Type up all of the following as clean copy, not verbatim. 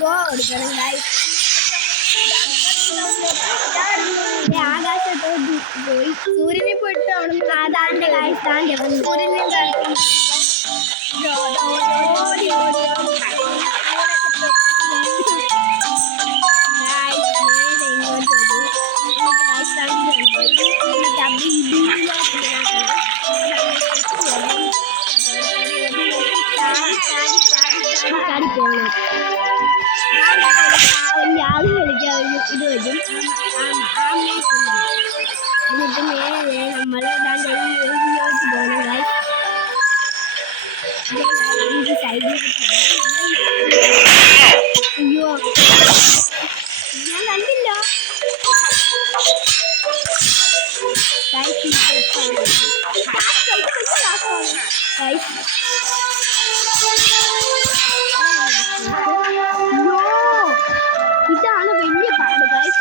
Go കൊടുക്കണം guys. ആകാശത്തോട്ട് പോയി സൂര്യനെ പോയിട്ട് അവിടെ അതാണ്ട് ഗൈസ് താൻ്റെ സൂര്യനെ ചാടിപ്പോകണം. യാത് കളിക്കാൻ ഇത് വരും. ആമയെ കൊല്ലണം. എന്നിട്ട് നേരെ നമ്മൾ മുന്നോട്ട് പോകണം ഗൈസ്. അയ്യോ ഞാൻ കണ്ടില്ല. ഇതാണ് വലിയ പാട് ഗൈസ്.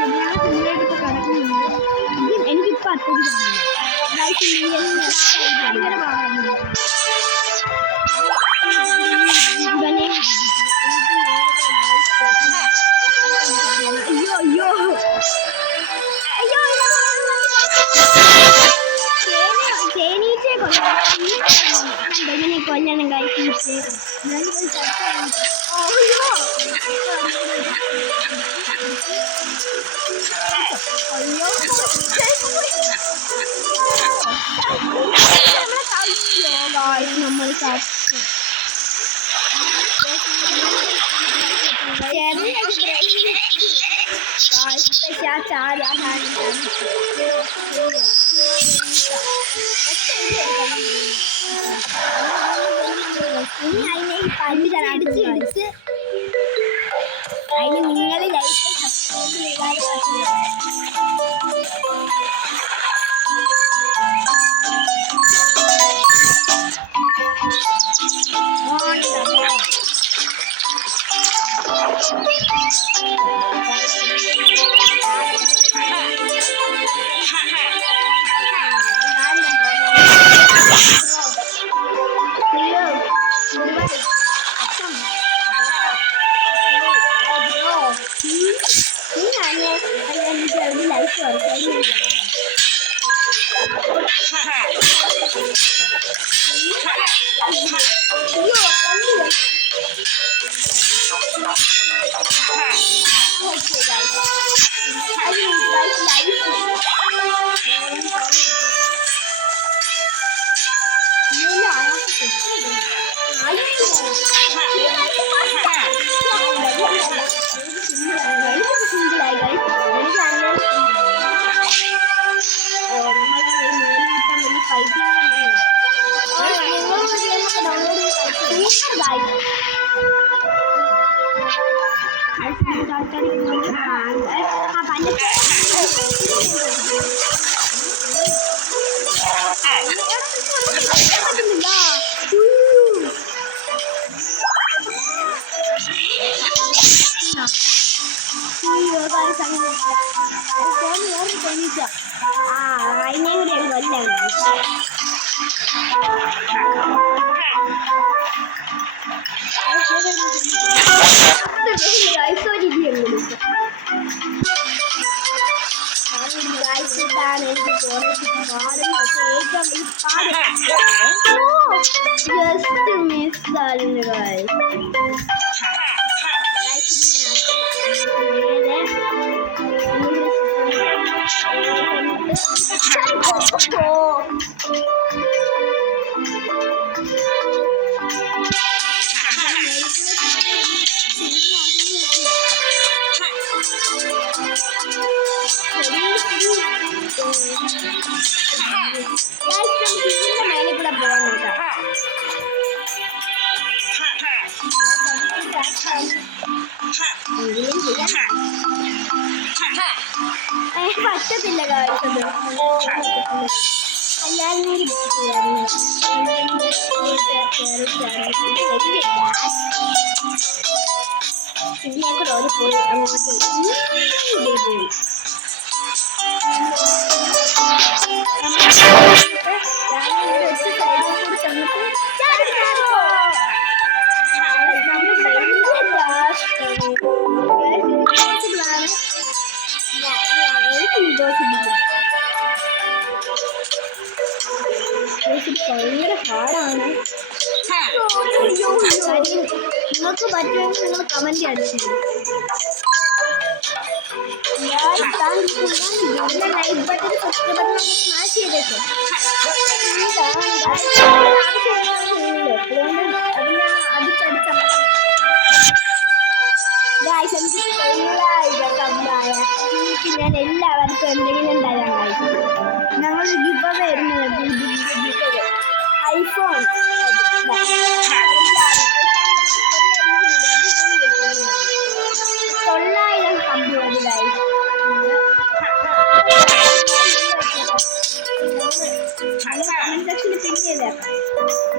മുന്നോട്ട് കിടക്കുന്നുണ്ട്. ഇത് എനിക്കിപ്പോൾ അത്രയ്ക്ക് ഭയങ്കര പാടാണ്. അയ്യോ അയ്യോ തേനീച്ചയെ കൊല്ലണം. കൊല്ലണം കഴിച്ച് അയ്യോ നമ്മൾ അതിനെ അടിച്ചിടിച്ച് അതിന് നിങ്ങൾ ലൈക്ക് സബ്സ്ക്രൈബ് ചെയ്താൽ പറ്റത്തില്ല കാണിച്ചത് എല്ലാവരും ഇതിലേക്കൂടെ ഓടിപ്പോയി അങ്ങോട്ട് പോയി നമ്മൾ നിങ്ങൾക്ക് പറ്റുമെങ്കിൽ നിങ്ങൾ കമന്റ് അടിച്ചു like button subscribe button smash ചെയ്തേക്കും ഞാൻ എല്ലാവർക്കും എന്തെങ്കിലും തരാം ഞങ്ങൾ ഗിവ് അവേ വരുന്നത് ഐഫോൺ 900 കമ്പനി കമന്റ് സെക്ഷനിൽ പിൻ ചെയ്തേക്കാം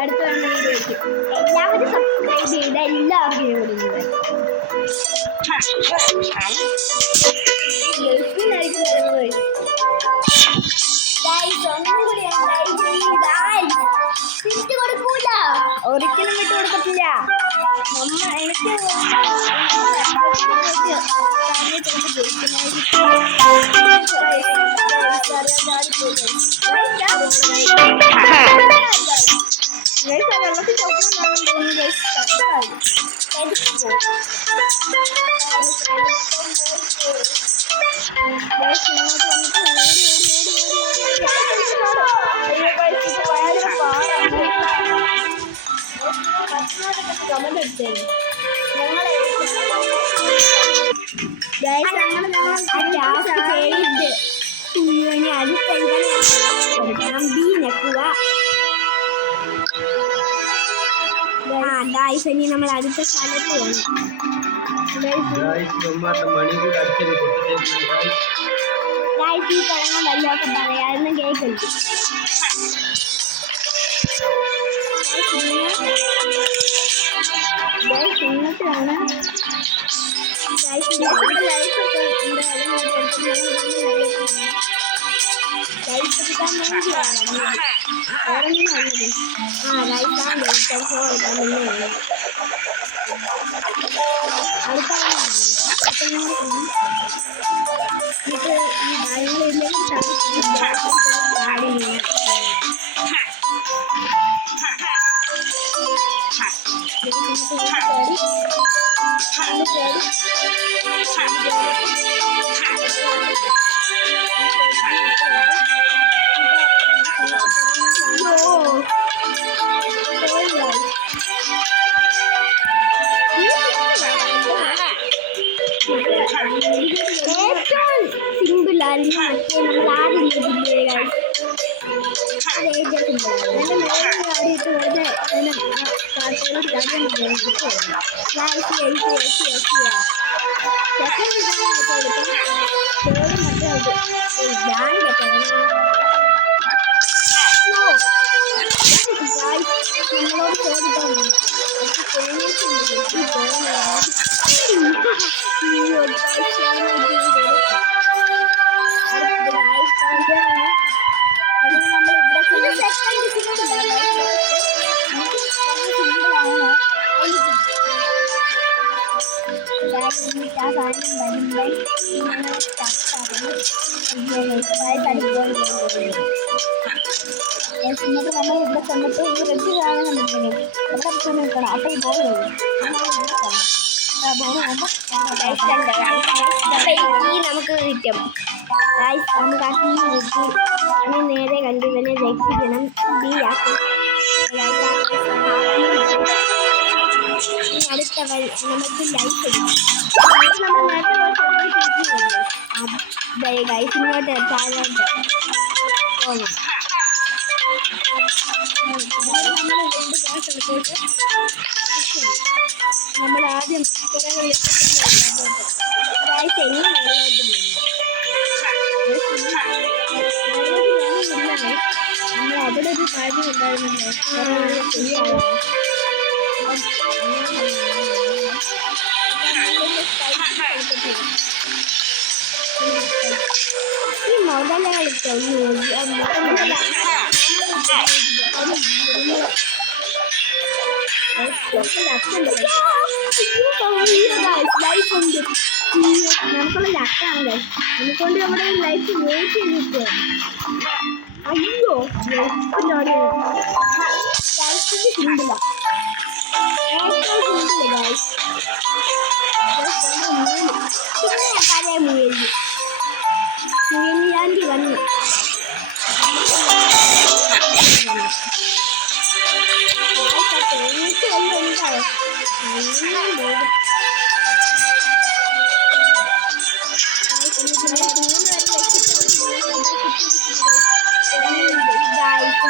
അടുത്ത വീഡിയോയ്ക്ക് എല്ലാവരും സബ്സ്ക്രൈബ് ചെയ്ത എല്ലാവർക്കും ഗൾഫിലായിരിക്കും കൊടുക്കൂല ഒരിക്കലും വിട്ടു കൊടുക്കത്തില്ല എനിക്ക് കമന്റ് അടിച്ചേ ഇനി നമ്മൾ അടുത്ത സ്ഥലത്ത് ഈ തുടങ്ങാൻ വല്ലതൊക്കെ പറയാമെന്ന് കേൾക്കുന്നു ഇന്നത്തെയാണ് ലൈഫൊക്കെ ഉണ്ട് ലൈഫ് കിട്ടാൻ വേണ്ടിയാണ് ലൈഫാണ് അടുത്ത ഈ സിമ്പിൾ ആയിരുന്നു മറ്റേ നമ്മൾ ആദ്യം ചെയ്തില്ലേ ആടിയിട്ട് വെറുതെ പാട്ടുകളോട് കാര്യം നമ്മളോട് ചോദിക്കാൻ എന്നിട്ട് നമ്മൾ ഇവിടെ ചെന്നിട്ട് ഈ റെഡ് കാണാൻ കണ്ടിട്ടില്ലേ അവിടെ ചെന്ന് നിൽക്കണം അപ്പൊ ഈ ബോൾ നമുക്ക് കിട്ടും നമുക്ക് ആ കീ കിട്ടി ഇനി നേരെ കണ്ടിവനെ രക്ഷിക്കണം ബി ആക്കി അടുത്ത വഴി നമുക്ക് ലൈഫ് എടുക്കും നമ്മൾ നേരത്തെ ഗൈസ് ഇങ്ങോട്ട് താഴോട്ട് പോകണം നമ്മൾ ആദ്യം കുറെ തെങ്ങി വെള്ളോട്ട് നമ്മൾ അവിടെ ഒരു കാര്യം ഉണ്ടായിരുന്നു ഈ മുതലാളിക്ക് നമുക്കുള്ള ലക്കാണ് നമുക്കൊണ്ട് നമ്മുടെ ലൈഫ് വെയിറ്റ് ചെയ്തിട്ട് അയ്യോ സിമ്പിളാ ഏറ്റവും സിമ്പിൾ ഗൈസ്. പിന്നെ പഴയ മുയലിയാണ്ടി വന്നു. എനിക്ക് വല്ല ഉണ്ടായോ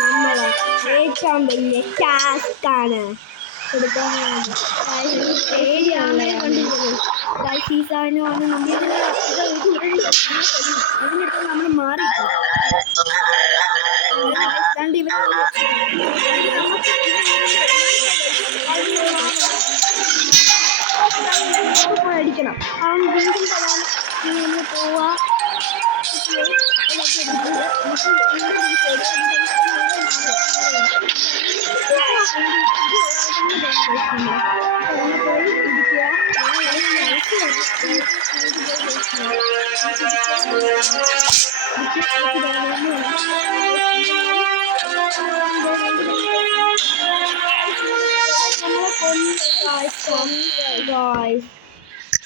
നമ്മളെ ഏറ്റവും വലിയ ടാസ്കാണ് കൊടുക്കാനുള്ളത്. ഈ സാധനമാണ് നമ്മൾ അതിനിട്ട് നമ്മൾ മാറി അടിക്കണം. അവൻ വീണ്ടും നമ്മൾ പോവാ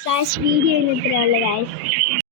guys, video in the